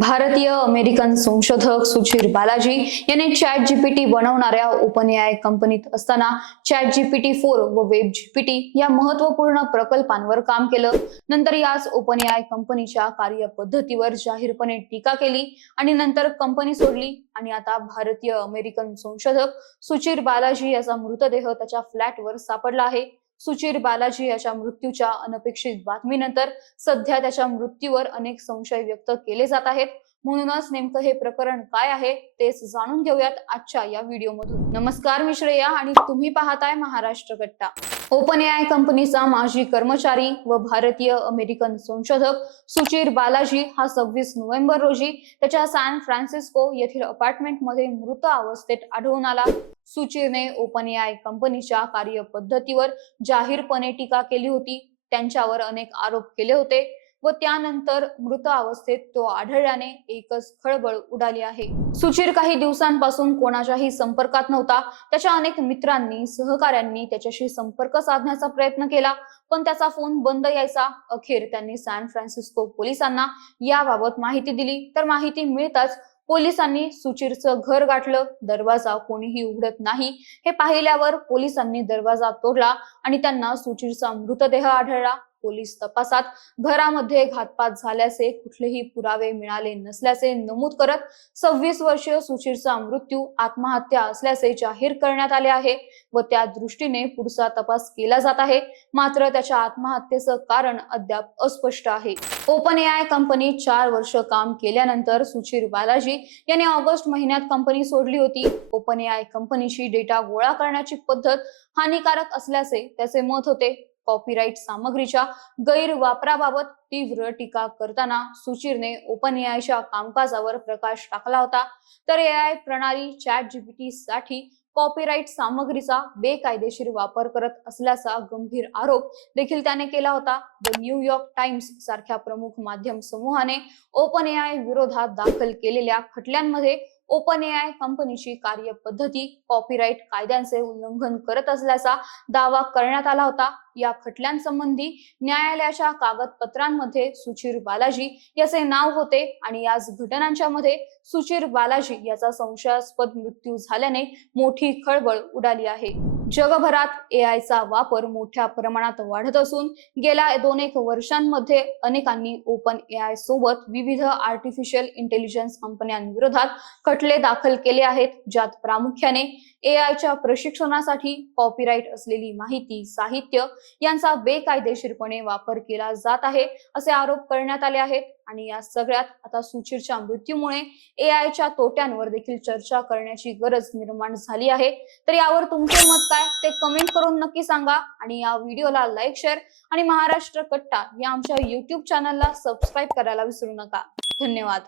भारतीय अमेरिकन संशोधक सुचीर बालाजी यांनी चॅट जीपीटी बनवणाऱ्या ओपनएआय कंपनीत असताना चॅट जीपीटी 4 व वेब जीपीटी या महत्त्वपूर्ण प्रकल्पांवर काम केलं. नंतर याच ओपनएआय कंपनीच्या कार्यपद्धतीवर जाहीरपणे टीका केली आणि नंतर कंपनी सोडली. आणि आता भारतीय अमेरिकन संशोधक सुचीर बालाजी याचा मृतदेह त्याच्या फ्लॅटवर सापडला आहे. सुचीर बालाजी याच्या मृत्यूच्या अनपेक्षित बातमीनंतर सध्या त्याच्या मृत्यूवर अनेक संशय व्यक्त केले जात आहेत. म्हणूनच नेमकं हे प्रकरण काय आहे तेच जाणून घेऊयात आजच्या या व्हिडिओमधून. नमस्कार, मी श्रेया आणि तुम्ही पाहताय महाराष्ट्र कट्टा. ओपनएआय कंपनीचा माजी कर्मचारी व भारतीय अमेरिकन संशोधक सुचीर बालाजी हा 26 नोव्हेंबर रोजी त्याच्या सॅन फ्रान्सिस्को येथील अपार्टमेंटमध्ये मृत अवस्थेत आढळून आला. सुचीरने ओपनएआय कंपनीच्या कार्यपद्धतीवर जाहीरपणे टीका केली होती, त्यांच्यावर अनेक आरोप केले होते व त्यानंतर मृत अवस्थेत तो आढळल्याने एकच खळबळ उडाली आहे. सुचीर काही दिवसांपासून कोणाच्याही संपर्कात नव्हता. त्याच्या अनेक मित्रांनी, सहकाऱ्यांनी त्याच्याशी संपर्क साधण्याचा प्रयत्न केला, पण त्याचा फोन बंद यायचा. अखेर त्यांनी सॅन फ्रान्सिस्को पोलिसांना याबाबत माहिती दिली, तर माहिती मिळताच पोलिसांनी सुचीरचं घर गाठलं. दरवाजा कोणीही उघडत नाही हे पाहिल्यावर पोलिसांनी दरवाजा तोडला आणि त्यांना सुचीरचा मृतदेह आढळला. पोलीस तपासात घरामध्ये घातपात झाल्याचे कुठलेही पुरावे मिळाले नसल्याचे नमूद करत 26 वर्षीय सुचीरचा मृत्यू आत्महत्या असल्याचे जाहीर करण्यात आले आहे व त्या दृष्टीने पुढचा तपास केला जात आहे. मात्र त्याच्या आत्महत्येचं कारण अद्याप अस्पष्ट आहे. ओपनएआय कंपनीत 4 वर्ष काम केल्यानंतर सुचीर बालाजी यांनी ऑगस्ट महिन्यात कंपनी सोडली होती. ओपनएआय कंपनीची डेटा गोळा करण्याची पद्धत हानिकारक असल्याचे त्याचे मत होते. कॉपीराइट सामग्रीच्या गैरवापराबाबत तीव्र टीका करताना सुचीरने ओपनएआयच्या कामकाजावर प्रकाश टाकला होता. तर एआय प्रणाली चॅट जीपीटी साठी कॉपीराइट सामग्रीचा बेकायदेशीर वापर करत असल्याचा गंभीर आरोप देखील त्याने केला होता. द न्यूयॉर्क टाइम्स सारख्या प्रमुख माध्यम समूहाने ओपनएआय विरोधात दाखल केलेल्या खटल्यांमध्ये ओपनएआय कंपनीची कार्यपद्धती कॉपीराइट कायद्यांचे उल्लंघन करत असल्याचा दावा करण्यात आला होता. या खटल्यांसंबंधी न्यायालयाच्या कागदपत्रांमध्ये सुचीर बालाजी याचे नाव होते आणि याच घटनांच्या मध्ये सुचीर बालाजी याचा संशयास्पद मृत्यू झाल्याने मोठी खळबळ उडाली आहे. जगभरात एआयचा वापर मोठ्या प्रमाणात वाढत असून गेल्या 2-1 वर्षांमध्ये अनेकांनी ओपनएआय सोबत विविध आर्टिफिशियल इंटेलिजन्स कंपन्यांविरोधात खटले दाखल केले आहेत, ज्यात प्रामुख्याने एआयच्या प्रशिक्षणासाठी कॉपीराइट असलेली माहिती, साहित्य यांचा बेकायदेशीरपणे वापर केला जात आहे असे आरोप करण्यात आले आहेत. आणि या सगळ्यात आता सुचीरच्या मृत्यूमुळे एआयच्या तोट्यांवर देखील चर्चा करण्याची गरज निर्माण झाली आहे. तर यावर तुमचे मत काय ते कमेंट करून नक्की सांगा आणि या व्हिडिओला लाईक, शेअर आणि महाराष्ट्र कट्टा या आमच्या YouTube चॅनलला सबस्क्राईब करायला विसरू नका. धन्यवाद.